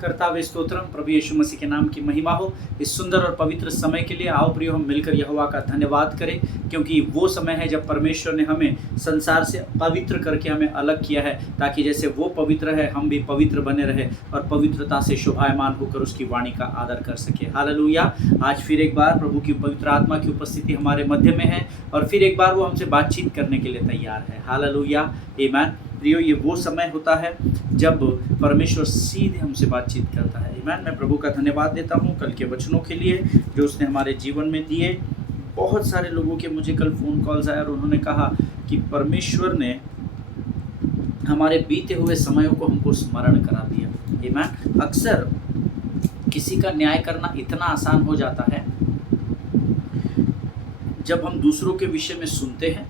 कर्तावे स्तोत्रम। प्रभु यीशु मसीह के नाम की महिमा हो। इस सुंदर और पवित्र समय के लिए आओ प्रियो हम मिलकर यहोवा का धन्यवाद करें, क्योंकि वो समय है जब परमेश्वर ने हमें संसार से पवित्र करके हमें अलग किया है, ताकि जैसे वो पवित्र है हम भी पवित्र बने रहे और पवित्रता से शोभायमान होकर उसकी वाणी का आदर कर सके। हालेलुया। आज फिर एक बार प्रभु की पवित्र आत्मा की उपस्थिति हमारे मध्य में है और फिर एक बार वो हमसे बातचीत करने के लिए तैयार है। हालेलुया, आमीन। प्रियो, ये वो समय होता है जब परमेश्वर सीधे हमसे बातचीत करता है। आमीन। मैं प्रभु का धन्यवाद देता हूँ कल के वचनों के लिए जो उसने हमारे जीवन में दिए। बहुत सारे लोगों के मुझे कल फ़ोन कॉल्स आए और उन्होंने कहा कि परमेश्वर ने हमारे बीते हुए समयों को हमको स्मरण करा दिया। आमीन। अक्सर किसी का न्याय करना इतना आसान हो जाता है जब हम दूसरों के विषय में सुनते हैं,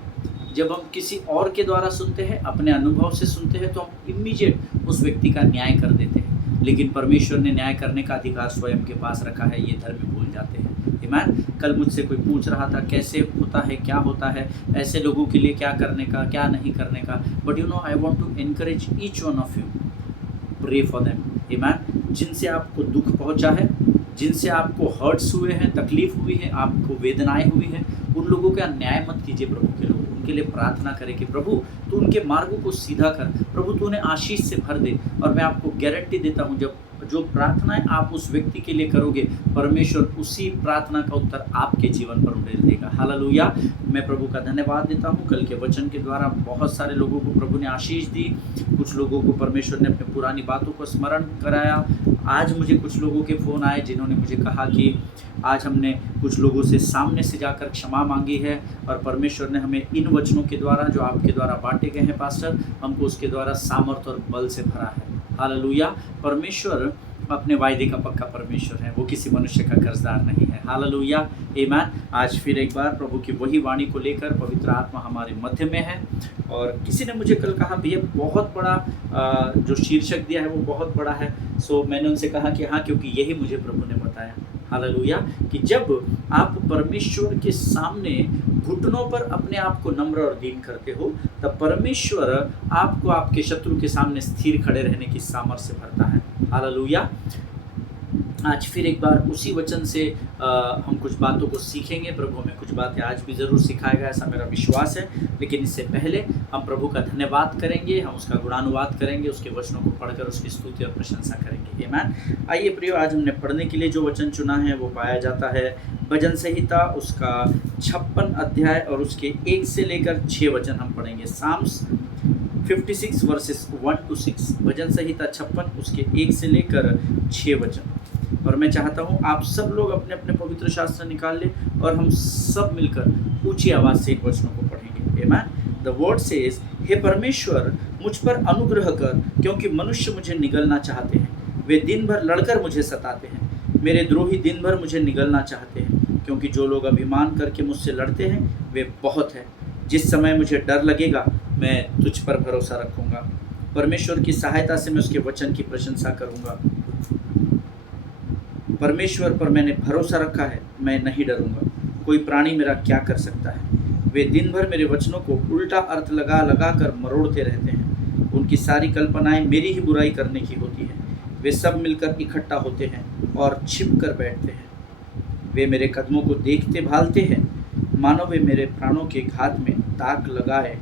जब हम किसी और के द्वारा सुनते हैं, अपने अनुभव से सुनते हैं, तो हम इमीडिएट उस व्यक्ति का न्याय कर देते हैं। लेकिन परमेश्वर ने न्याय करने का अधिकार स्वयं के पास रखा है, ये धर्मी भूल जाते हैं। आमीन। कल मुझसे कोई पूछ रहा था कैसे होता है, क्या होता है, ऐसे लोगों के लिए क्या करने का, क्या नहीं करने का। But you know, I want to encourage each one of you, pray for them. आमीन। जिनसे आपको दुख पहुंचा है, जिनसे आपको हर्ट्स हुए हैं, तकलीफ हुई है, आपको वेदनाएं हुई हैं, उन लोगों का न्याय मत कीजिए। प्रभु के लोग उनके लिए प्रार्थना करें कि प्रभु तू उनके मार्गों को सीधा कर, प्रभु तू उन्हें आशीष से भर दे। और मैं आपको गारंटी देता हूँ, जब जो प्रार्थनाएं आप उस व्यक्ति के लिए करोगे, परमेश्वर उसी प्रार्थना का उत्तर आपके जीवन पर उड़ेल देगा। हालेलुया। मैं प्रभु का धन्यवाद देता हूँ। कल के वचन के द्वारा बहुत सारे लोगों को प्रभु ने आशीष दी, कुछ लोगों को परमेश्वर ने अपने पुरानी बातों को स्मरण कराया। आज मुझे कुछ लोगों के फ़ोन आए जिन्होंने मुझे कहा कि आज हमने कुछ लोगों से सामने से जाकर क्षमा मांगी है और परमेश्वर ने हमें इन वचनों के द्वारा जो आपके द्वारा बांटे गए हैं पास्टर, हमको उसके द्वारा सामर्थ और बल से भरा है। हालेलुया। परमेश्वर अपने वायदे का पक्का परमेश्वर है, वो किसी मनुष्य का कर्जदार नहीं है। हालेलुया, आमीन। आज फिर एक बार प्रभु की वही वाणी को लेकर पवित्र आत्मा हमारे मध्य में है। और किसी ने मुझे कल कहा भैया बहुत बड़ा जो शीर्षक दिया है वो बहुत बड़ा है। सो मैंने उनसे कहा कि हाँ, क्योंकि यही मुझे प्रभु ने बताया। हालेलुया। कि जब आप परमेश्वर के सामने घुटनों पर अपने आप को नम्र और दीन करते हो, तब परमेश्वर आपको आपके शत्रु के सामने स्थिर खड़े रहने की सामर्थ्य भरता है। हालेलुया। आज फिर एक बार उसी वचन से हम कुछ बातों को सीखेंगे। प्रभु हमें कुछ बातें आज भी ज़रूर सिखाएगा, ऐसा मेरा विश्वास है। लेकिन इससे पहले हम प्रभु का धन्यवाद करेंगे, हम उसका गुणानुवाद करेंगे, उसके वचनों को पढ़कर उसकी स्तुति और प्रशंसा करेंगे। आमीन। आइए प्रियो, आज हमने पढ़ने के लिए जो वचन चुना है वो पाया जाता है भजन संहिता उसका 56 अध्याय और उसके 1 से लेकर 6 वचन हम पढ़ेंगे। साम्स 56 वर्सेस 1 to 6, भजन संहिता 56 उसके 1 से लेकर 6 वचन। और मैं चाहता हूँ आप सब लोग अपने अपने पवित्र शास्त्र निकाल लें और हम सब मिलकर ऊंची आवाज़ से इन वचनों को पढ़ेंगे। आमीन। द वर्ड सेज, हे परमेश्वर मुझ पर अनुग्रह कर, क्योंकि मनुष्य मुझे निगलना चाहते हैं। वे दिन भर लड़कर मुझे सताते हैं। मेरे द्रोही दिन भर मुझे निगलना चाहते हैं, क्योंकि जो लोग अभिमान करके मुझसे लड़ते हैं वे बहुत हैं। जिस समय मुझे डर लगेगा मैं तुझ पर भरोसा रखूँगा। परमेश्वर की सहायता से मैं उसके वचन की प्रशंसा करूँगा। परमेश्वर पर मैंने भरोसा रखा है, मैं नहीं डरूंगा। कोई प्राणी मेरा क्या कर सकता है। वे दिन भर मेरे वचनों को उल्टा अर्थ लगा लगा कर मरोड़ते रहते हैं। उनकी सारी कल्पनाएं मेरी ही बुराई करने की होती हैं। वे सब मिलकर इकट्ठा होते हैं और छिप कर बैठते हैं। वे मेरे कदमों को देखते भालते हैं, मानो वे मेरे प्राणों के घात में ताक लगाए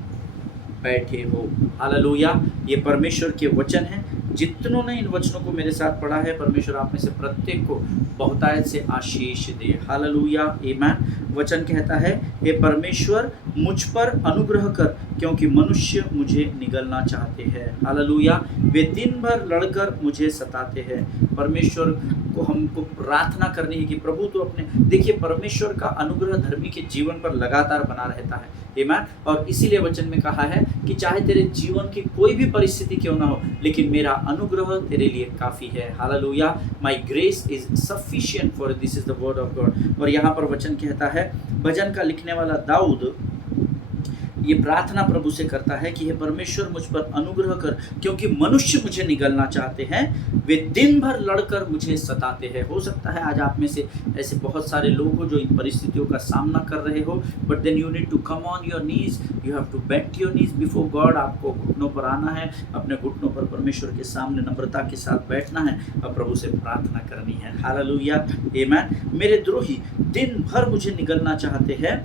बैठे हो। हालेलुया। ये परमेश्वर के वचन हैं। जितनों ने इन वचनों को मेरे साथ पढ़ा है, परमेश्वर आप में से प्रत्येक को बहुतायत से आशीष दे। हालेलुया, आमीन। वचन कहता है, हे परमेश्वर मुझ पर अनुग्रह कर, क्योंकि मनुष्य मुझे निगलना चाहते हैं। हालेलुया। वे दिन भर लड़कर मुझे सताते हैं। परमेश्वर को हमको प्रार्थना करनी है कि प्रभु तो अपने, देखिए परमेश्वर का अनुग्रह धर्मी के जीवन पर लगातार बना रहता है। आमीन। और इसीलिए वचन में कहा है कि चाहे तेरे जीवन की कोई भी परिस्थिति क्यों ना हो, लेकिन मेरा अनुग्रह तेरे लिए काफ़ी है। Hallelujah. My grace is sufficient for, this is the word of God. और यहाँ पर वचन कहता है, भजन का लिखने वाला दाऊद ये प्रार्थना प्रभु से करता है कि हे परमेश्वर मुझ पर अनुग्रह कर, क्योंकि मनुष्य मुझे निगलना चाहते हैं, वे दिन भर लड़कर मुझे सताते हैं। हो सकता है आज आप में से ऐसे बहुत सारे लोग हो जो इन परिस्थितियों का सामना कर रहे हो, but then you need to come on your knees, you have to bend your knees before God. आपको घुटनों पर आना है, अपने घुटनों पर परमेश्वर के सामने नम्रता के साथ बैठना है और प्रभु से प्रार्थना करनी है। हालेलुया, आमीन। मेरे द्रोही दिन भर मुझे निगलना चाहते हैं,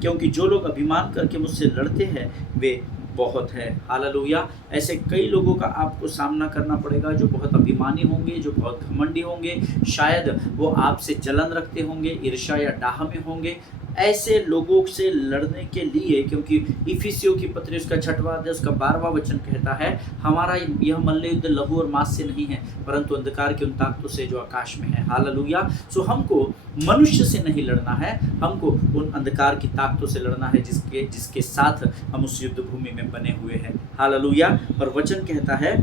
क्योंकि जो लोग अभिमान करके मुझसे लड़ते हैं वे बहुत है। हालेलुया। ऐसे कई लोगों का आपको सामना करना पड़ेगा जो बहुत अभिमानी होंगे, जो बहुत घमंडी होंगे, शायद वो आपसे जलन रखते होंगे, ईर्ष्या या डाह में होंगे। ऐसे लोगों से लड़ने के लिए, क्योंकि इफिसियों की पत्री उसका 6वां अध्याय उसका 12वां वचन कहता है, हमारा यह मल्ल युद्ध लहू और मांस से नहीं है, परंतु अंधकार की उन ताकतों से जो आकाश में है। हालेलुया। सो हमको मनुष्य से नहीं लड़ना है, हमको उन अंधकार की ताकतों से लड़ना है जिसके साथ हम उस युद्ध भूमि में बने हुए हैं। हालेलुया। और वचन कहता है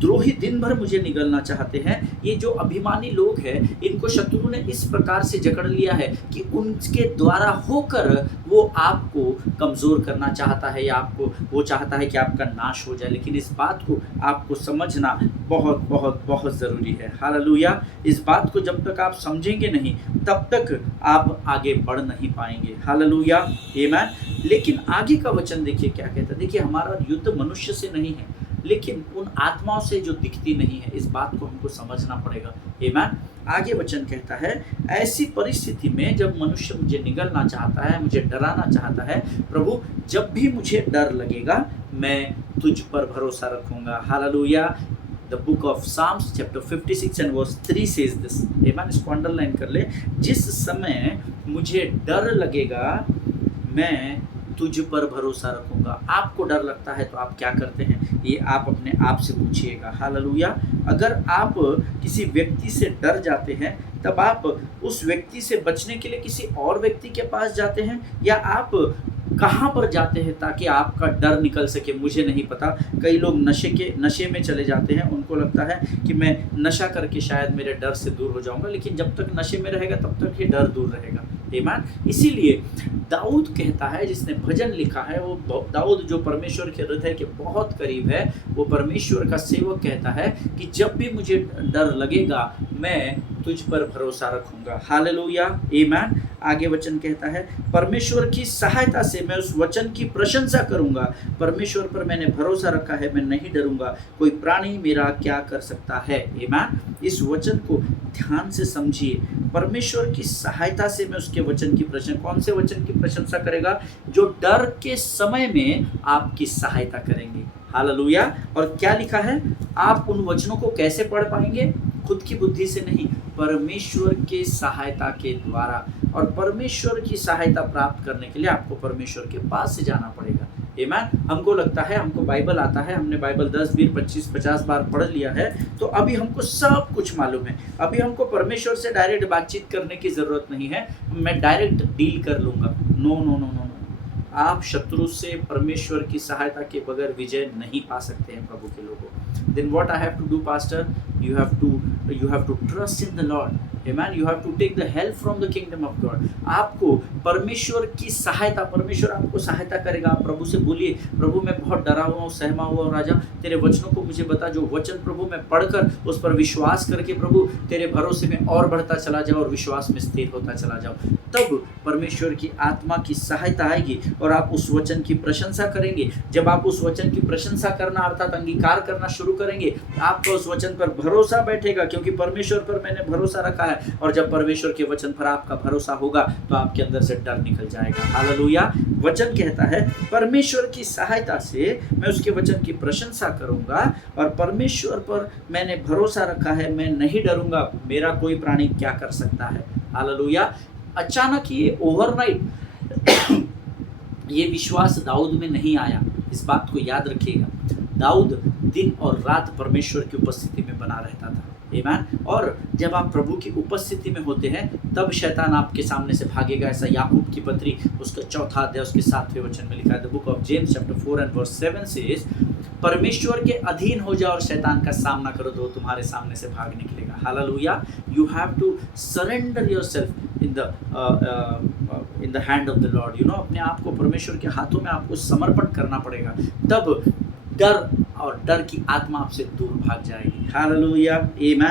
द्रोही दिन भर मुझे निगलना चाहते हैं। ये जो अभिमानी लोग हैं, इनको शत्रु ने इस प्रकार से जकड़ लिया है कि उनके द्वारा होकर वो आपको कमज़ोर करना चाहता है, या आपको वो चाहता है कि आपका नाश हो जाए। लेकिन इस बात को आपको समझना बहुत बहुत बहुत ज़रूरी है। हालेलुया। इस बात को जब तक आप समझेंगे नहीं, तब तक आप आगे बढ़ नहीं पाएंगे। हालेलुया, आमीन। लेकिन आगे का वचन देखिए क्या कहता है। देखिए, हमारा युद्ध मनुष्य से नहीं है, लेकिन उन आत्माओं से जो दिखती नहीं है। इस बात को हमको समझना पड़ेगा। आमीन। आगे वचन कहता है, ऐसी परिस्थिति में जब मनुष्य मुझे निगलना चाहता है, मुझे डराना चाहता है, प्रभु जब भी मुझे डर लगेगा मैं तुझ पर भरोसा रखूंगा। Hallelujah. The book of Psalms chapter 56 and verse 3 says this. आमीन। इसको अंडरलाइन कर ले। जिस समय मुझे डर लगेगा मैं तुझ पर भरोसा रखूंगा। आपको डर लगता है तो आप क्या करते हैं, ये आप अपने आप से पूछिएगा। हालेलुया। अगर आप किसी व्यक्ति से डर जाते हैं, तब आप उस व्यक्ति से बचने के लिए किसी और व्यक्ति के पास जाते हैं, या आप कहाँ पर जाते हैं ताकि आपका डर निकल सके, मुझे नहीं पता। कई लोग नशे में चले जाते हैं। उनको लगता है कि मैं नशा करके शायद मेरे डर से दूर हो जाऊंगा, लेकिन जब तक नशे में रहेगा तब तक ये डर दूर रहेगा। आमीन। इसीलिए दाऊद कहता है, जिसने भजन लिखा है, वो दाऊद जो परमेश्वर के हृदय के बहुत करीब है, वो परमेश्वर का सेवक कहता है कि जब भी मुझे डर लगेगा मैं तुझ पर भरोसा रखूंगा। हालेलुया, आमीन। आगे वचन कहता है, परमेश्वर की सहायता से मैं उस वचन की प्रशंसा करूंगा। परमेश्वर पर मैंने भरोसा रखा है, मैं नहीं डरूंगा, कोई प्राणी मेरा क्या कर सकता है। आमीन। इस वचन को ध्यान से समझिए। परमेश्वर की सहायता से मैं उसके वचन की प्रशंसा, कौन से वचन की प्रशंसा करेगा? जो डर के समय में आपकी सहायता करेंगे। हालेलुया। और क्या लिखा है? आप उन वचनों को कैसे पढ़ पाएंगे? खुद की बुद्धि से नहीं, परमेश्वर के सहायता के द्वारा। और परमेश्वर की सहायता प्राप्त करने के लिए आपको परमेश्वर के पास से जाना पड़ेगा। आमीन। हमको लगता है हमको बाइबल आता है, हमने बाइबल 10, 20, 25, 50 बार पढ़ लिया है, तो अभी हमको सब कुछ मालूम है, अभी हमको परमेश्वर से डायरेक्ट बातचीत करने की ज़रूरत नहीं है, मैं डायरेक्ट डील कर लूँगा। नो नो नो नो, आप शत्रु से परमेश्वर की सहायता के बगैर विजय नहीं पा सकते हैं प्रभु के लोगों। Then what I have to do, pastor? You have to trust in the Lord. Amen. You have to take the help from the kingdom of God. आपको परमेश्वर की सहायता, परमेश्वर आपको सहायता करेगा। आप प्रभु से बोलिए, प्रभु मैं बहुत डरा हुआ हूँ, सहमा हुआ हूँ, राजा तेरे वचनों को मुझे बता। जो वचन प्रभु मैं पढ़कर उस पर विश्वास करके प्रभु तेरे भरोसे में और बढ़ता चला जाऊँ और विश्वास में स्थिर होता चला जाऊँ। तब परमेश्वर की आत्मा की सहायता आएगी और आप उस वचन की प्रशंसा करेंगे। जब आप उस वचन की प्रशंसा करना अर्थात अंगीकार करना शुरू करेंगे, आपका उस वचन पर भरोसा बैठेगा, क्योंकि परमेश्वर पर मैंने भरोसा रखा है। और जब परमेश्वर के वचन पर आपका भरोसा होगा तो आपके अंदर से डर निकल जाएगा। हालेलुया। वचन कहता है, परमेश्वर की सहायता से मैं उसके वचन की प्रशंसा करूंगा, और परमेश्वर पर मैंने भरोसा रखा है, मैं नहीं डरूंगा, मेरा कोई प्राणी क्या कर सकता है। हालेलुया। अचानक ये ओवरनाइट ये विश्वास दाऊद में नहीं आया। इस बात को याद रखिएगा। दाऊद दिन और रात परमेश्वर की उपस्थिति में बना रहता था। आमीन। और जब आप प्रभु की उपस्थिति में होते हैं तब शैतान आपके सामने से भागेगा। ऐसा याकूब की पत्री उसका 4वां अध्याय उसके 7वें वचन में लिखा है। The book of James chapter 4 and verse 7 says, परमेश्वर के अधीन हो जाओ और शैतान का सामना करो तो तुम्हारे सामने से भाग निकलेगा। हालेलुया। You have to surrender yourself. In the hand of the Lord, you know, अपने आप को परमेश्वर के हाथों में आपको समर्पण करना पड़ेगा, तब डर और डर की आत्मा आपसे दूर भाग जाएगी। हालेलुया, आमीन।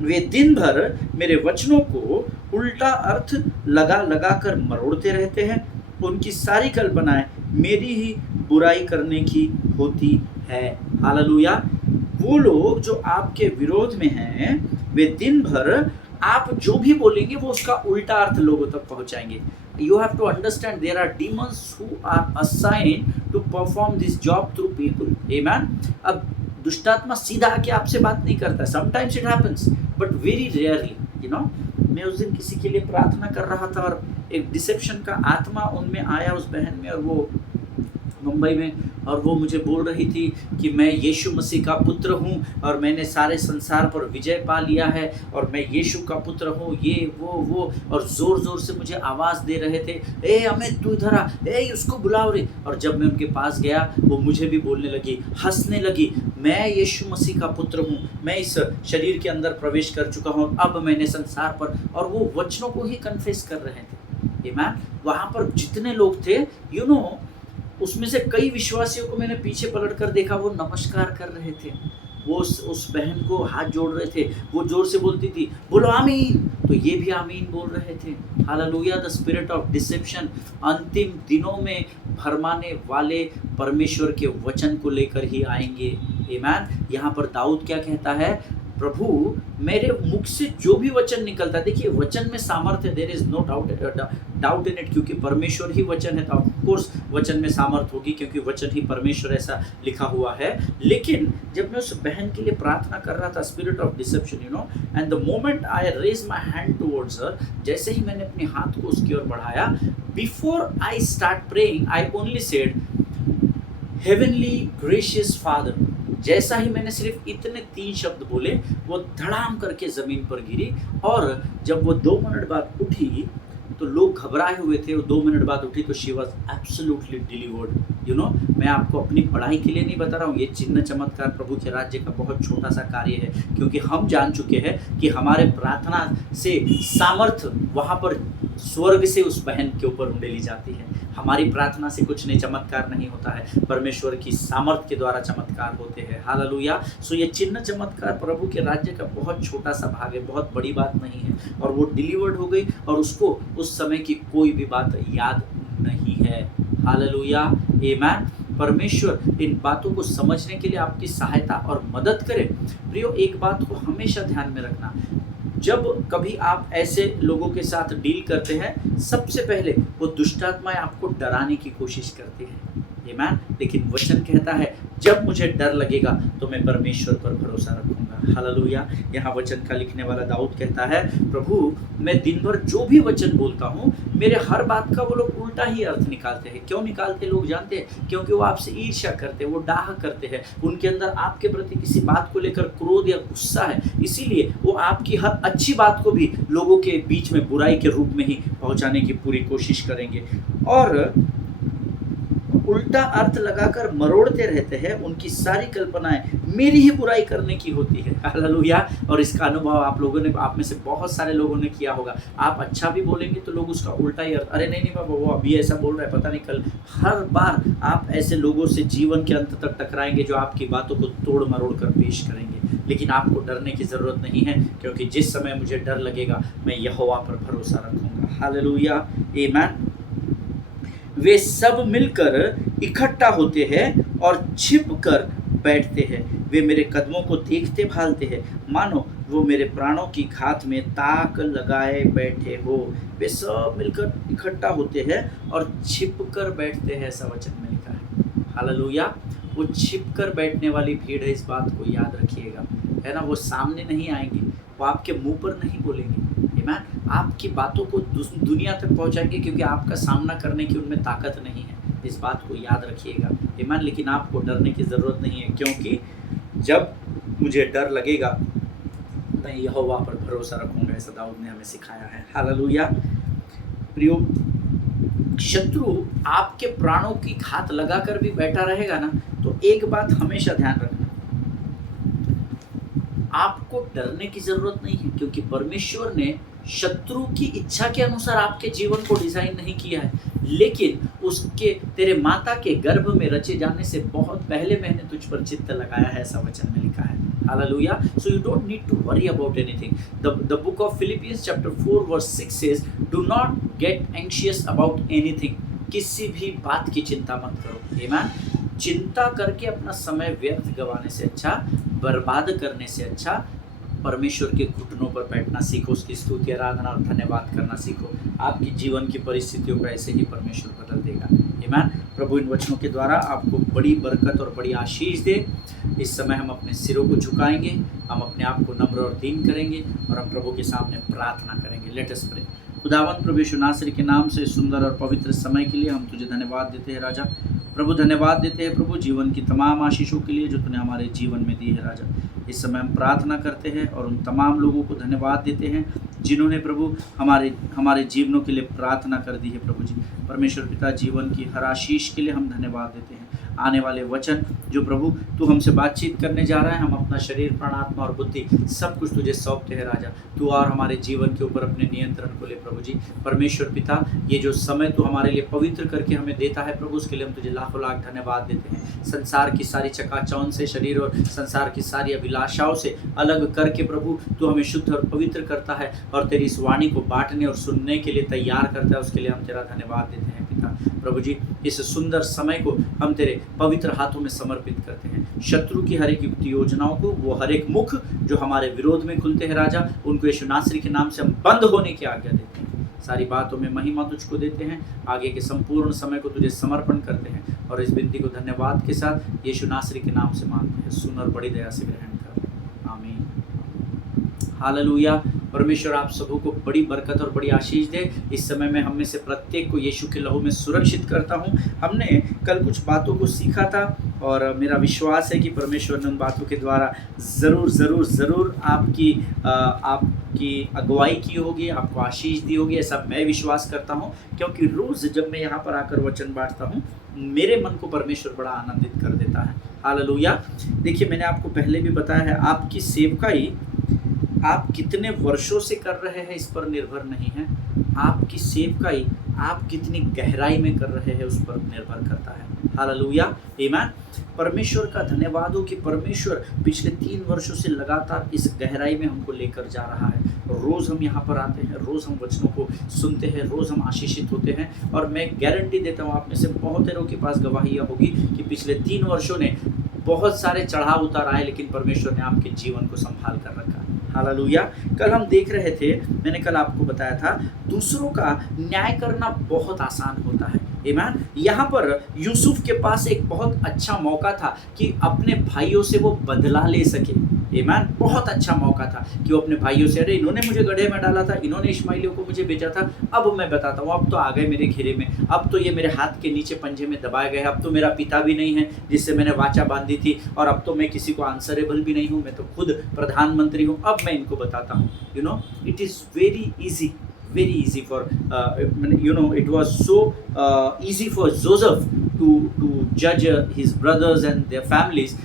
वे दिन भर मेरे वचनों को उल्टा अर्थ लगा लगा कर मरोड़ते रहते हैं, उनकी सारी कल्पनाएं मेरी ही बुराई करने की होती है। हालेलुया। वो लोग जो आपके विरोध में हैं, वे दिन भर आप जो भी बोलेंगे वो उसका उल्टा अर्थ लोगों तक पहुंचाएंगे। You have to understand there are demons who are assigned to perform this job through people. Amen. अब दुष्टात्मा सीधा आके आपसे बात नहीं करता, sometimes it happens but very rarely, you know। मैं उस दिन किसी के लिए प्रार्थना कर रहा था और एक डिसेप्शन का आत्मा उनमें आया, उस बहन में, और वो मुंबई में, और वो मुझे बोल रही थी कि मैं यीशु मसीह का पुत्र हूँ और मैंने सारे संसार पर विजय पा लिया है और मैं यीशु का पुत्र हूँ, ये वो, और ज़ोर ज़ोर से मुझे आवाज़ दे रहे थे, ए अमित तू इधर आ, ए उसको बुलाओ रे। और जब मैं उनके पास गया, वो मुझे भी बोलने लगी, हंसने लगी, मैं यीशु मसीह का पुत्र हूँ, मैं इस शरीर के अंदर प्रवेश कर चुका हूँ, अब मैंने संसार पर, और वो वचनों को ही कन्फेस कर रहे थे। आमीन। वहाँ पर जितने लोग थे, यू नो, उसमें से कई विश्वासियों को मैंने पीछे पलट कर देखा, वो नमस्कार कर रहे थे, वो उस बहन को हाथ जोड़ रहे थे, वो जोर से बोलती थी, बोलो आमीन, तो ये भी आमीन बोल रहे थे। Hallelujah. The spirit of dissipation अंतिम दिनों में भरमाने वाले परमेश्वर के वचन को लेकर ही आएंगे। आमीन। यहाँ पर दाऊद क्या कहता है, प्रभु मेरे मुख से जो भी वचन निकलता है, देखिए वचन में सामर्थ्य है, there is no doubt in it, क्योंकि परमेश्वर ही वचन है, तो ऑफ कोर्स वचन में सामर्थ्य होगी, क्योंकि वचन ही परमेश्वर, ऐसा लिखा हुआ है। लेकिन जब मैं उस बहन के लिए प्रार्थना कर रहा था, spirit of deception, you know, and the moment I raise my hand towards her, जैसे ही मैंने अपने हाथ को उसकी ओर बढ़ाया, before I start praying I only said heavenly gracious father. जैसा ही मैंने सिर्फ इतने 3 शब्द बोले, वो धड़ाम करके ज़मीन पर गिरी, और जब वो 2 मिनट बाद उठी तो लोग घबराए हुए थे, वो 2 मिनट बाद उठी तो she was absolutely delivered. You know, मैं आपको अपनी पढ़ाई के लिए नहीं बता रहा हूँ, ये चिन्ह चमत्कार प्रभु के राज्य का बहुत छोटा सा कार्य है, क्योंकि हम जान चुके हैं कि हमारे प्रार्थना से सामर्थ्य वहाँ पर स्वर्ग से उस बहन के ऊपर उंडेली जाती है। हमारी प्रार्थना से कुछ नहीं, चमत्कार नहीं होता है, परमेश्वर की सामर्थ्य के द्वारा चमत्कार होते हैं। हालेलुया। सो ये चिन्ह चमत्कार प्रभु के राज्य का बहुत छोटा सा भाग है, बहुत बड़ी बात नहीं है। और वो डिलीवर्ड हो गई और उसको उस समय की कोई भी बात याद नहीं है। हालेलुया, आमीन। परमेश्वर इन बातों को समझने के लिए आपकी सहायता और मदद करे। प्रियो, एक बात को हमेशा ध्यान में रखना, जब कभी आप ऐसे लोगों के साथ डील करते हैं, सबसे पहले वो दुष्टात्माएं आपको डराने की कोशिश करती है, आमीन। लेकिन वचन कहता है, जब मुझे डर लगेगा तो मैं परमेश्वर पर भरोसा रखूंगा। हालेलुया। यहाँ वचन का लिखने वाला दाऊद कहता है, प्रभु मैं दिन भर जो भी वचन बोलता हूँ, मेरे हर बात का वो लोग उल्टा ही अर्थ निकालते हैं। क्यों निकालते लोग जानते हैं? क्योंकि वो आपसे ईर्ष्या करते हैं, वो डाह करते हैं, उनके अंदर आपके प्रति किसी बात को लेकर क्रोध या गुस्सा है, इसीलिए वो आपकी हर अच्छी बात को भी लोगों के बीच में बुराई के रूप में ही पहुँचाने की पूरी कोशिश करेंगे और उल्टा अर्थ लगाकर मरोड़ते रहते हैं। उनकी सारी कल्पनाएं मेरी ही बुराई करने की होती है। हालेलुया। और इसका अनुभव आप में से बहुत सारे लोगों ने किया होगा। आप अच्छा भी बोलेंगे तो लोग उसका उल्टा ही अर्थ, अरे नहीं बाबा वो अभी ऐसा बोल रहा है, पता नहीं कल। हर बार आप ऐसे लोगों से जीवन के अंत तक टकराएंगे जो आपकी बातों को तोड़ मरोड़ कर पेश करेंगे। लेकिन आपको डरने की ज़रूरत नहीं है, क्योंकि जिस समय मुझे डर लगेगा मैं यहोवा पर भरोसा रखूँगा। हालेलुया, आमीन। वे सब मिलकर इकट्ठा होते हैं और छिप कर बैठते हैं। वे मेरे कदमों को देखते भालते हैं, मानो वो मेरे प्राणों की घात में ताक लगाए बैठे हो। वे सब मिलकर इकट्ठा होते हैं और छिप कर बैठते हैं, ऐसा वचन में लिखा है। हालेलुया। वो छिप कर बैठने वाली भीड़ है, इस बात को याद रखिएगा, है ना। वो सामने नहीं आएंगे, वो आपके मुंह पर नहीं बोलेंगे, आमीन। आपकी बातों को दुनिया तक पहुंचाएंगे, क्योंकि आपका सामना करने की उनमें ताकत नहीं है, इस बात को याद रखिएगा, आमीन। लेकिन आपको डरने की ज़रूरत नहीं है, क्योंकि जब मुझे डर लगेगा मैं यहोवा पर भरोसा रखूँगा, ऐसा दाऊद ने हमें सिखाया है। हालेलुया। प्रियो, शत्रु आपके प्राणों की घात लगाकर भी बैठा रहेगा ना, तो एक बात हमेशा ध्यान रखना, आपको डरने की ज़रूरत नहीं है, क्योंकि परमेश्वर ने शत्रु की इच्छा के अनुसार आपके जीवन को डिज़ाइन नहीं किया है, लेकिन उसके तेरे माता के गर्भ में रचे जाने से बहुत पहले मैंने तुझ पर चित्त लगाया है, ऐसा वचन में लिखा है। हालेलुया। So you don't need to worry about anything. The book of Philippians chapter 4 verse 6 says, do not get anxious about anything. किसी भी बात की चिंता मत करो। आमीन। चिंता करके अपना समय व्यर्थ गंवाने से अच्छा, बर्बाद करने से अच्छा, परमेश्वर के घुटनों पर बैठना सीखो, उसकी स्तुति, आराधना और धन्यवाद करना सीखो। आपकी जीवन की परिस्थितियों को ऐसे ही परमेश्वर बदल देगा। आमीन। प्रभु इन वचनों के द्वारा आपको बड़ी बरकत और बड़ी आशीष दे। इस समय हम अपने सिरों को झुकाएंगे, हम अपने आप को नम्र और दीन करेंगे और हम प्रभु के सामने प्रार्थना करेंगे। Let us pray. खुदावंद प्रभु यीशु नासरी के नाम से सुंदर और पवित्र समय के लिए हम तुझे धन्यवाद देते हैं राजा। प्रभु धन्यवाद देते हैं प्रभु जीवन की तमाम आशीषों के लिए जो तूने हमारे जीवन में दी है राजा। इस समय हम प्रार्थना करते हैं और उन तमाम लोगों को धन्यवाद देते हैं जिन्होंने प्रभु हमारे जीवनों के लिए प्रार्थना कर दी है। प्रभु जी परमेश्वर पिता, जीवन की हर आशीष के लिए हम धन्यवाद देते हैं। आने वाले वचन जो प्रभु तू हमसे बातचीत करने जा रहा है, हम अपना शरीर, प्राण, आत्मा और बुद्धि सब कुछ तुझे सौंपते हैं राजा। तू और हमारे जीवन के ऊपर अपने नियंत्रण को ले प्रभु जी। परमेश्वर पिता, ये जो समय तू हमारे लिए पवित्र करके हमें देता है प्रभु, उसके लिए हम तुझे लाखों लाख धन्यवाद देते हैं। संसार की सारी चकाचौंध से, शरीर और संसार की सारी अभिलाषाओं से अलग करके प्रभु तू हमें शुद्ध और पवित्र करता है और तेरी इस वाणी को बांटने और सुनने के लिए तैयार करता है। उसके लिए हम तेरा धन्यवाद देते हैं पिता। प्रभु जी इस सुंदर समय को हम तेरे पवित्र हाथों में समर्पित करते हैं। शत्रु की हर एक युक्त योजनाओं को, वो हर एक मुख जो हमारे विरोध में खुलते हैं राजा, उनको यीशु नासरी के नाम से हम बंद होने की आज्ञा देते हैं। सारी बातों में महिमा तुझको देते हैं। आगे के संपूर्ण समय को तुझे समर्पण करते हैं और इस विनती को धन्यवाद के साथ यीशु नासरी के नाम से मांगते हैं। सुन और बड़ी दया से ग्रहण कर। आमीन। हालेलुया। परमेश्वर आप सबों को बड़ी बरकत और बड़ी आशीष दे। इस समय में हम में से प्रत्येक को यीशु के लहू में सुरक्षित करता हूँ। हमने कल कुछ बातों को सीखा था और मेरा विश्वास है कि परमेश्वर ने उन बातों के द्वारा ज़रूर आपकी अगुवाई की होगी, आपको आशीष दी होगी, ऐसा मैं विश्वास करता हूँ। क्योंकि रोज़ जब मैं यहाँ पर आकर वचन बांटता हूँ, मेरे मन को परमेश्वर बड़ा आनंदित कर देता है। हालेलुया। देखिए, मैंने आपको पहले भी बताया है, आपकी सेवकाई आप कितने वर्षों से कर रहे हैं इस पर निर्भर नहीं है। आपकी सेवकाई आप कितनी गहराई में कर रहे हैं उस पर निर्भर करता है। हालेलुया। आमीन। परमेश्वर का धन्यवाद हो कि परमेश्वर पिछले 3 वर्षों से लगातार इस गहराई में हमको लेकर जा रहा है। रोज़ हम यहाँ पर आते हैं, रोज़ हम वचनों को सुनते हैं, रोज़ हम आशीषित होते हैं। और मैं गारंटी देता हूँ, आप में से बहुतेरों के पास गवाहियाँ होगी कि पिछले 3 वर्षों ने बहुत सारे चढ़ाव उतार आए, लेकिन परमेश्वर ने आपके जीवन को संभाल कर रखा। हालेलुया। कल हम देख रहे थे, मैंने कल आपको बताया था, दूसरों का न्याय करना बहुत आसान होता है। आमीन। यहाँ पर यूसुफ के पास एक बहुत अच्छा मौका था कि अपने भाइयों से वो बदला ले सके। आमीन। बहुत अच्छा मौका था कि वो अपने भाइयों से, अरे इन्होंने मुझे गड्ढे में डाला था, इन्होंने इश्माइलियों को मुझे बेचा था, अब मैं बताता हूँ, अब तो आ गए मेरे घेरे में, अब तो ये मेरे हाथ के नीचे पंजे में दबाए गए, अब तो मेरा पिता भी नहीं है जिससे मैंने वाचा बांधी थी, और अब तो मैं किसी को आंसरेबल भी नहीं हूँ, मैं तो खुद प्रधानमंत्री हूँ, अब मैं इनको बताता हूँ। It is very easy for it was so easy for Joseph to judge his brothers and their families।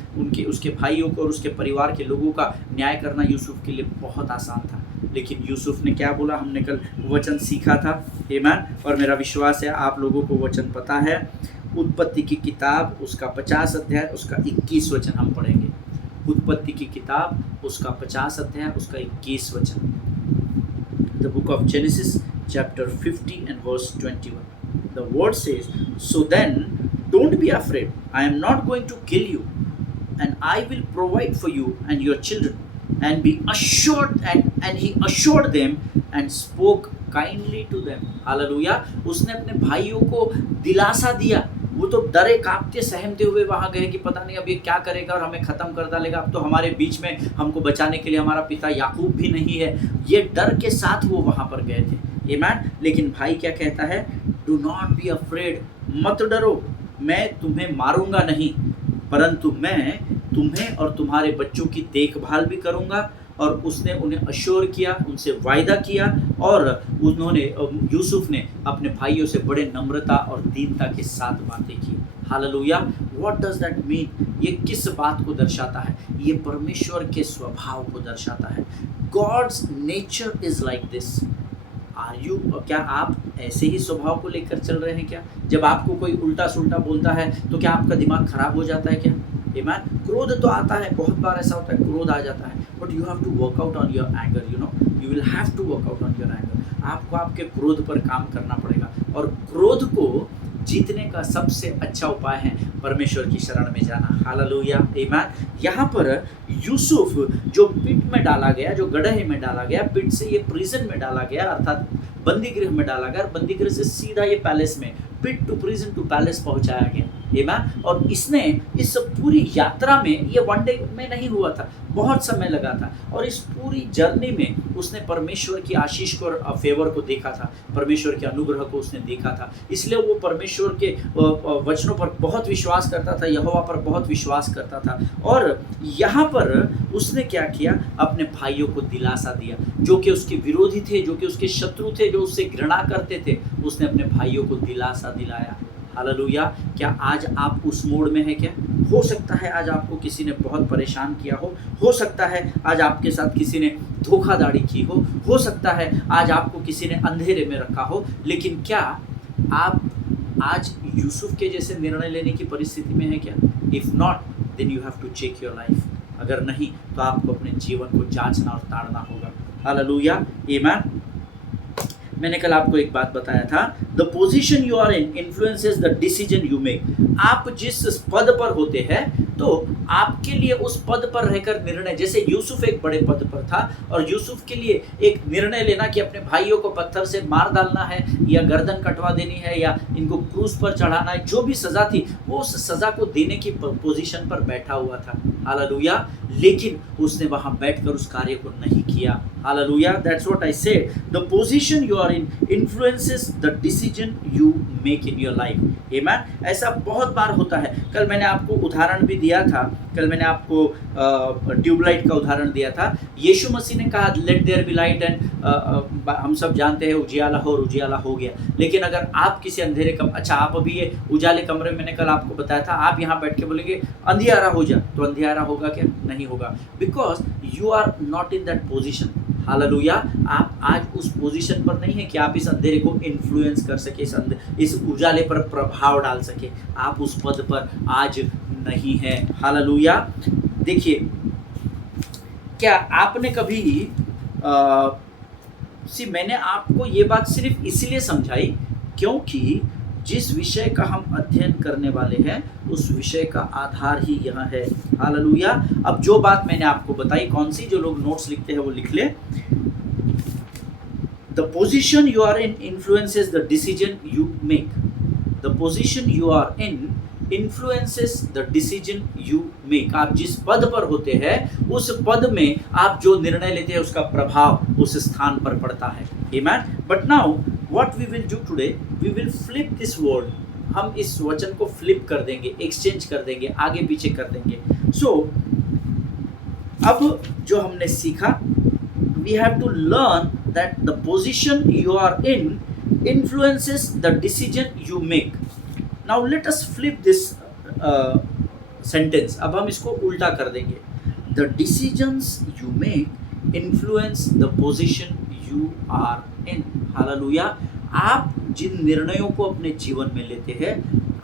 उसके भाइयों को और उसके परिवार के लोगों का न्याय करना यूसुफ के लिए बहुत आसान था। लेकिन यूसुफ ने क्या बोला, हमने कल वचन सीखा था। आमीन। और मेरा विश्वास है आप लोगों को वचन पता है। उत्पत्ति की किताब उसका 50 अध्याय उसका 21 वचन हम पढ़ेंगे। उत्पत्ति की किताब उसका 50 अध्याय उसका 21 वचन। The book of Genesis chapter 50 and verse 21. The word says, so then don't be afraid, I am not going to kill you, and I will provide for you and your children, and be assured, and he assured them and spoke kindly to them। Hallelujah. उसने अपने भाइयों को दिलासा दिया। वो तो डरे कांपते सहमते हुए वहाँ गए कि पता नहीं अब ये क्या करेगा और हमें ख़त्म कर डालेगा, अब तो हमारे बीच में हमको बचाने के लिए हमारा पिता याकूब भी नहीं है। ये डर के साथ वो वहाँ पर गए थे। आमीन। लेकिन भाई क्या कहता है, डू नॉट बी अफ्रेड, मत डरो, मैं तुम्हें मारूंगा नहीं, परंतु मैं तुम्हें और तुम्हारे बच्चों की देखभाल भी करूंगा और उसने उन्हें अश्योर किया, उनसे वायदा किया, और उन्होंने यूसुफ ने अपने भाइयों से बड़े नम्रता और दीनता के साथ बातें की। Hallelujah. What does that mean? ये किस बात को दर्शाता है? ये परमेश्वर के स्वभाव को दर्शाता है। God's nature is like this. क्या आप ऐसे ही स्वभाव को लेकर चल रहे हैं क्या? जब आपको कोई उल्टा सुल्टा बोलता है तो क्या आपका दिमाग खराब हो जाता है क्या? आमीन। क्रोध तो आता है, बहुत बार ऐसा होता है, क्रोध आ जाता है, but you have to work out on your anger, you will have to work out on your anger. आपको आपके क्रोध पर काम करना पड़ेगा, और क्रोध को जीतने का सबसे अच्छा उपाय है परमेश्वर की शरण में जाना। हालेलुया, आमीन। यहाँ पर यूसुफ जो पिट में डाला गया, जो गड्ढे में डाला गया, पिट से ये प्रिजन में डाला गया, अर्थात बंदी गृह में डाला गया, और बंदी गृह से सीधा ये पैलेस में, pit to prison to palace पहुंचाया गया। आमीन। और इसने इस पूरी यात्रा में, ये वन डे में नहीं हुआ था, बहुत समय लगा था, और इस पूरी जर्नी में उसने परमेश्वर की आशीष को और फेवर को देखा था, परमेश्वर के अनुग्रह को उसने देखा था। इसलिए वो परमेश्वर के वचनों पर बहुत विश्वास करता था, यहोवा पर बहुत विश्वास करता था। और यहाँ पर उसने क्या किया? अपने भाइयों को दिलासा दिया, जो कि उसके विरोधी थे, जो कि उसके शत्रु थे, जो उससे घृणा करते थे, उसने अपने भाइयों को दिलासा दिलाया। हालेलुया। क्या आज आप उस मोड़ में हैं क्या? हो सकता है आज आपको किसी ने बहुत परेशान किया हो सकता है आज आपके साथ किसी ने धोखाधड़ी की हो सकता है आज आपको किसी ने अंधेरे में रखा हो, लेकिन क्या आप आज यूसुफ के जैसे निर्णय लेने की परिस्थिति में है क्या? If not, then you have to check your life. अगर नहीं तो आपको अपने जीवन को जांचना और ताड़ना होगा। हालेलुया, आमीन। मैंने कल आपको एक बात बताया था, the position you are in influences the decision you make. आप जिस पद पर होते हैं तो आपके लिए उस पद पर रहकर निर्णय, जैसे यूसुफ एक बड़े पद पर था, और यूसुफ के लिए एक निर्णय लेना कि अपने भाइयों को पत्थर से मार डालना है, या गर्दन कटवा देनी है, या इनको क्रूस पर चढ़ाना है, जो भी सज़ा थी वो उस सज़ा को देने की पोजीशन पर बैठा हुआ था। हालेलुया। लेकिन उसने वहाँ बैठकर उस कार्य को नहीं किया। हालेलुया। That's what I said, the position you are in influences the decision you make in your life. आमीन। ऐसा बहुत बार होता है। कल मैंने आपको उदाहरण भी दिया था, कल मैंने आपको ट्यूबलाइट का उदाहरण दिया था। यीशु मसीह ने कहा let there be light, and हम सब जानते हैं उजियाला हो, और उजियाला हो गया। लेकिन अगर आप किसी अंधेरे अच्छा आप अभी ये उजाले कमरे में, मैंने कल आपको बताया था, आप यहाँ बैठ के बोलेंगे अंधियारा हो जा, तो अंधियारा होगा क्या? नहीं होगा, because you are not in that position. हालेलुया। आप आज उस पोजीशन पर नहीं है कि आप इस अंधेरे को इन्फ्लुएंस कर सके, इस उजाले पर प्रभाव डाल सके। आप उस पद पर आज नहीं है। हालेलुया। देखिए, क्या आपने कभी मैंने आपको ये बात सिर्फ इसलिए समझाई क्योंकि जिस विषय का हम अध्ययन करने वाले हैं उस विषय का आधार ही यहाँ है। हालेलुया। अब जो बात मैंने आपको बताई, कौन सी, जो लोग नोट्स लिखते हैं वो लिख ले। The position you are in influences the decision you make. The position you are in influences the decision you make. आप जिस पद पर होते हैं उस पद में आप जो निर्णय लेते हैं उसका प्रभाव उस स्थान पर पड़ता है। आमीन। But now what we will do today, we will flip this word. हम इस वचन को फ्लिप कर देंगे, एक्सचेंज कर देंगे, आगे पीछे कर देंगे। सो अब जो हमने सीखा, we have to learn that the position you are in influences the decision you make. Now let us flip this sentence. अब हम इसको उल्टा कर देंगे। The decisions you make influence the position you are in. हालेलुया। आप जिन निर्णयों को अपने जीवन में लेते हैं,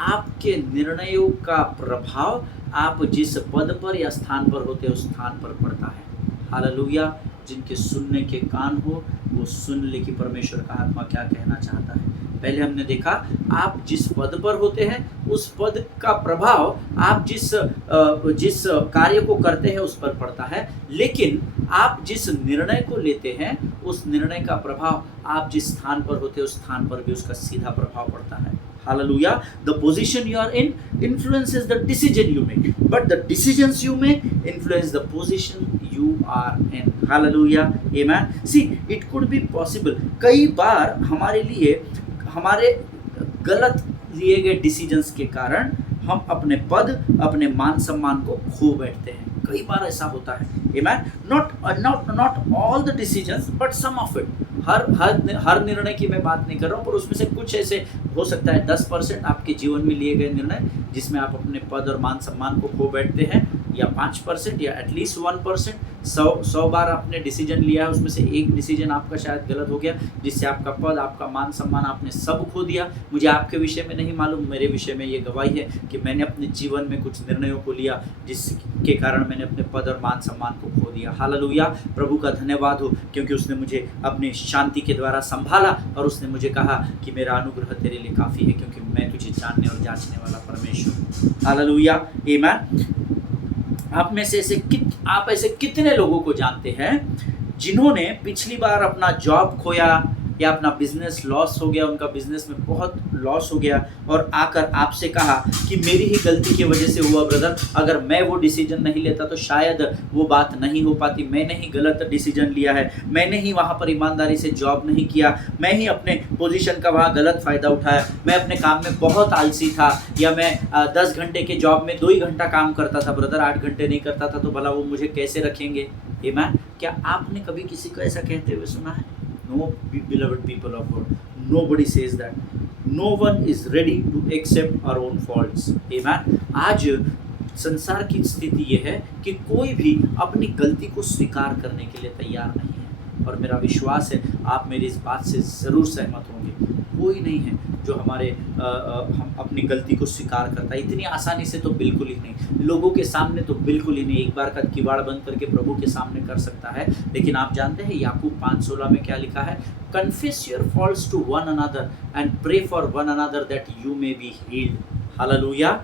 आपके निर्णयों का प्रभाव आप जिस पद पर या स्थान पर होते हैं उस स्थान पर पड़ता है। हालेलुया। जिनके सुनने के कान हो वो सुन ले कि परमेश्वर का आत्मा क्या कहना चाहता है। पहले हमने देखा, आप जिस पद पर होते हैं उस पद का प्रभाव आप जिस कार्य को करते हैं उस पर पड़ता है, लेकिन आप जिस निर्णय को लेते हैं उस निर्णय का प्रभाव आप जिस स्थान पर होते हैं उस स्थान पर भी उसका सीधा प्रभाव पड़ता है। Hallelujah. The position you are in influences the decision you make, but the decisions you make influence the position you are in. Hallelujah. Amen. See, it could be possible. कई बार हमारे लिए हमारे गलत लिए गए डिसीजंस के कारण हम अपने पद, अपने मान सम्मान को खो बैठते हैं। कई बार ऐसा होता है Amen. Not all the decisions, but some of it. हर निर्णय की मैं बात नहीं कर रहा हूँ, पर उसमें से कुछ ऐसे हो सकता है 10% आपके जीवन में लिए गए निर्णय जिसमें आप अपने पद और मान सम्मान को खो बैठते हैं, या 5% या एटलीस्ट 1%। 100 बार आपने डिसीजन लिया है, उसमें से एक डिसीजन आपका शायद गलत हो गया, जिससे आपका पद, आपका मान सम्मान, आपने सब खो दिया। मुझे आपके विषय में नहीं मालूम, मेरे विषय में ये गवाही है कि मैंने अपने जीवन में कुछ निर्णयों को लिया जिसके कारण मैंने अपने पद और मान सम्मान को खो दिया। हालेलुया। प्रभु का धन्यवाद हो, क्योंकि उसने मुझे अपनी शांति के द्वारा संभाला और उसने मुझे कहा कि मेरा अनुग्रह तेरे लिए काफ़ी है, क्योंकि मैं तुझे जानने और जांचने वाला परमेश्वर हूँ। हालेलुया। आमीन। आप ऐसे कितने लोगों को जानते हैं जिन्होंने पिछली बार अपना जॉब खोया या अपना बिजनेस लॉस हो गया, उनका बिजनेस में बहुत लॉस हो गया, और आकर आपसे कहा कि मेरी ही गलती की वजह से हुआ ब्रदर, अगर मैं वो डिसीजन नहीं लेता तो शायद वो बात नहीं हो पाती, मैंने ही गलत डिसीजन लिया है, मैंने ही वहाँ पर ईमानदारी से जॉब नहीं किया, मैं ही अपने पोजीशन का वहाँ गलत फ़ायदा उठाया, मैं अपने काम में बहुत आलसी था, या मैं 10 घंटे के जॉब में 2 ही घंटा काम करता था ब्रदर, 8 घंटे नहीं करता था, तो भला वो मुझे कैसे रखेंगे। आमीन। क्या आपने कभी किसी को ऐसा कहते हुए सुना है? No, beloved people of God, nobody says that. No one is ready to accept our own faults. Amen. आज संसार की स्थिति ये है कि कोई भी अपनी गलती को स्वीकार करने के लिए तैयार नहीं है, और मेरा विश्वास है आप मेरी इस बात से ज़रूर सहमत होंगे। कोई नहीं है जो हम अपनी गलती को स्वीकार करता है इतनी आसानी से, तो बिल्कुल ही नहीं। लोगों के सामने तो बिल्कुल ही नहीं, एक बार का किवाड़ बंद करके प्रभु के सामने कर सकता है, लेकिन आप जानते हैं याकूब 5:16 में क्या लिखा है? Confess your faults to one another and pray for one another that you may be healed. हालेलुया।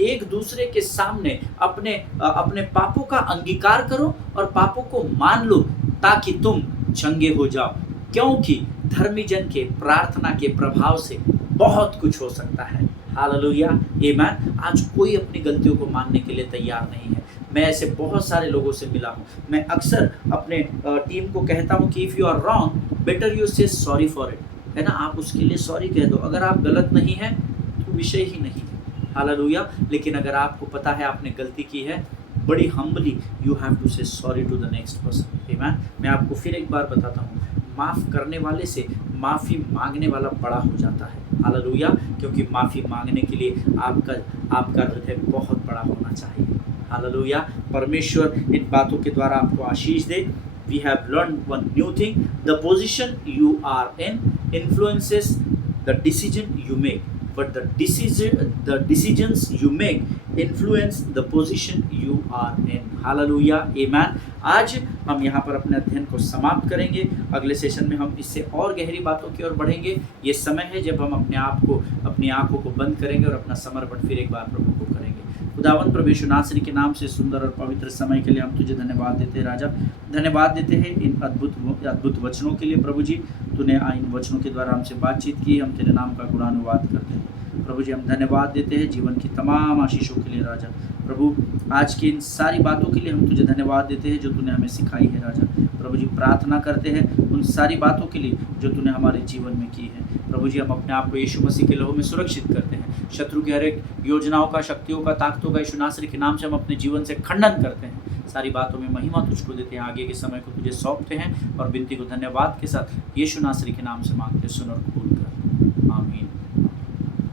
एक दूसरे के सामने अपने पापों का अंगीकार करो और पापों को मान लो, ताकि तुम चंगे हो जाओ, क्योंकि धर्मी जन के प्रार्थना के प्रभाव से बहुत कुछ हो सकता है। हालेलुया। आमीन। आज कोई अपनी गलतियों को मानने के लिए तैयार नहीं है। मैं ऐसे बहुत सारे लोगों से मिला हूँ। मैं अक्सर अपने टीम को कहता हूँ कि if you are wrong better you say sorry for it, है ना, आप उसके लिए सॉरी कह दो। अगर आप गलत नहीं हैं तो विषय ही नहीं है। हालेलुया। लेकिन अगर आपको पता है आपने गलती की है, बड़ी humbly you have to say sorry to the next person. आमीन। मैं आपको फिर एक बार बताता हूँ, माफ़ करने वाले से माफ़ी मांगने वाला बड़ा हो जाता है। हालेलुया। क्योंकि माफ़ी मांगने के लिए आपका हृदय बहुत बड़ा होना चाहिए। हालेलुया। परमेश्वर इन बातों के द्वारा आपको आशीष दे। We have learn one new thing, the position you are in influences the decision you make, but the decisions you make influence the position you are in. Hallelujah. Amen. आज हम यहाँ पर अपने अध्ययन को समाप्त करेंगे। अगले सेशन में हम इससे और गहरी बातों की ओर बढ़ेंगे। ये समय है जब हम अपनी आंखों को बंद करेंगे और अपना समर्पण फिर एक बार प्रभु को करेंगे। खुदावंद प्रभु यीशु नासरी के नाम से सुंदर और पवित्र समय के लिए हम तुझे धन्यवाद देते हैं राजा। धन्यवाद देते हैं इन अद्भुत वचनों के लिए प्रभु जी। तूने इन वचनों के द्वारा हमसे बातचीत की, हम तेरे नाम का गुणानुवाद करते हैं प्रभु जी। हम धन्यवाद देते हैं जीवन की तमाम आशीषों के लिए राजा। प्रभु आज की इन सारी बातों के लिए हम तुझे धन्यवाद देते हैं जो तूने हमें सिखाई है राजा। प्रभु जी प्रार्थना करते हैं उन सारी बातों के लिए जो तूने हमारे जीवन में की है। प्रभु जी हम अपने आप को यीशु मसीह के लहू में सुरक्षित करते हैं। शत्रु की हर एक योजनाओं का, शक्तियों का, ताकतों का यीशु नासरी के नाम से हम अपने जीवन से खंडन करते हैं। सारी बातों में महिमा तुझको देते हैं। आगे के समय को तुझे सौंपते हैं और विनती को धन्यवाद के साथ यीशु नासरी के नाम से मांगते, सुन और कबूल कर। आमीन।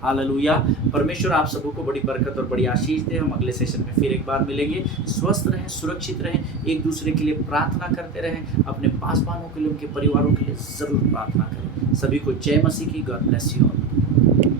हालेलुया। परमेश्वर आप सबों को बड़ी बरकत और बड़ी आशीष दे। हम अगले सेशन में फिर एक बार मिलेंगे। स्वस्थ रहें, सुरक्षित रहें, एक दूसरे के लिए प्रार्थना करते रहें। अपने पासवानों के लिए, उनके परिवारों के लिए ज़रूर प्रार्थना करें। सभी को जय मसीह की। God bless you all.